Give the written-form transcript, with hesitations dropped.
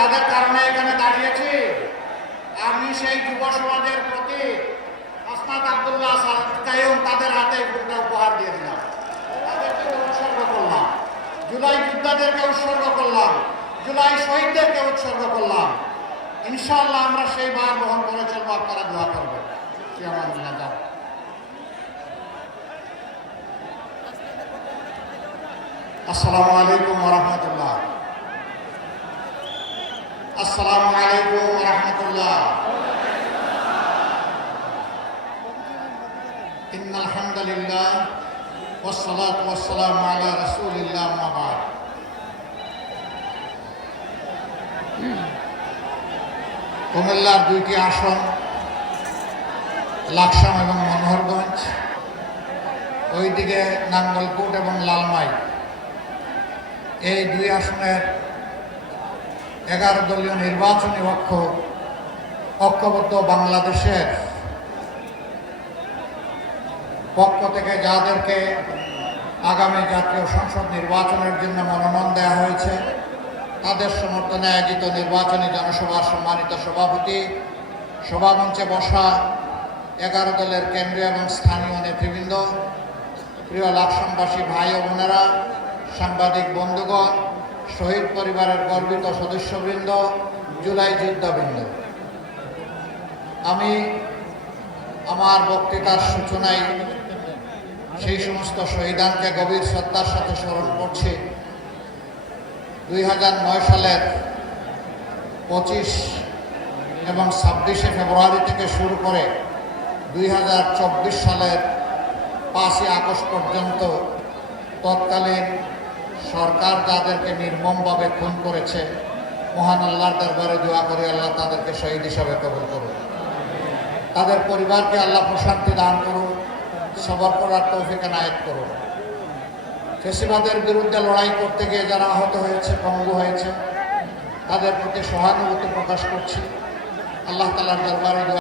যাদের কারণে এখানে দাঁড়িয়েছি, আমি সেই যুব সমাজের প্রতি আসনাদ আব্দুল্লাহ কাইয়ুম তাদের হাতে ফুলটা উপহার দিয়ে দিলাম, তাদেরকে উৎসর্গ করলাম, জুলাই যোদ্ধাদেরকে উৎসর্গ করলাম, জুলাই শহীদদেরকে উৎসর্গ করলাম। ইনশাআল্লাহ আমরা সেই বার বহন করে চলবো, আপনারা দোয়া করবেন। আসসালামু আলাইকুম ওয়া রাহমাতুল্লাহ। আসসালামু আলাইকুম ওয়া রাহমাতুল্লাহ। ইন্নাল হামদুলিল্লাহ ওয়াস সালাতু ওয়াস সালামু আলা রাসূলিল্লাহ, আম্মা বা'দ। কুমিল্লার দুইটি আসন, লাকসাম এবং মনোহরগঞ্জ, ওইদিকে নাঙ্গলকোট এবং লালমাই, এই দুই আসনের 11 দলীয় নির্বাচনী ঐক্যবদ্ধ বাংলাদেশের পক্ষ থেকে যাদেরকে আগামী জাতীয় সংসদ নির্বাচনের জন্য মনোনয়ন দেওয়া হয়েছে, তাদের সমর্থনে আয়োজিত নির্বাচনী জনসভার সম্মানিত সভাপতি, সভামঞ্চে বসা 11 দলের কেন্দ্রীয় এবং স্থানীয় নেতৃবৃন্দ, প্রিয় লাকসামবাসী ভাই ও বোনেরা, সাংবাদিক বন্ধুগণ, শহীদ পরিবারের গর্বিত সদস্যবৃন্দ, জুলাই যোদ্ধাবৃন্দ, আমি আমার বক্তৃতার সূচনায় সেই সমস্ত শহীদানকে গভীর শ্রদ্ধার সাথে স্মরণ করছি। 2009 সালের 25 এবং 26শে ফেব্রুয়ারি থেকে শুরু করে 2024 সালের 5ই আগস্ট পর্যন্ত তৎকালীন সরকার যাদেরকে নির্মমভাবে খুন করেছে, মহান আল্লাহর দরবারে দোয়া করে আল্লাহ তাদেরকে শহীদ হিসাবে কবুল করুন, তাদের পরিবারকে আল্লাহ প্রশান্তি দান করুন, সবর করার তৌফিক এনায়েত করুন। ফ্যাসিবাদের বিরুদ্ধে লড়াই করতে গিয়ে যারা আহত হয়েছে, পঙ্গু হয়েছে, তাদের প্রতি সহানুভূতি প্রকাশ করছি। আল্লাহ তাআলার দরবারে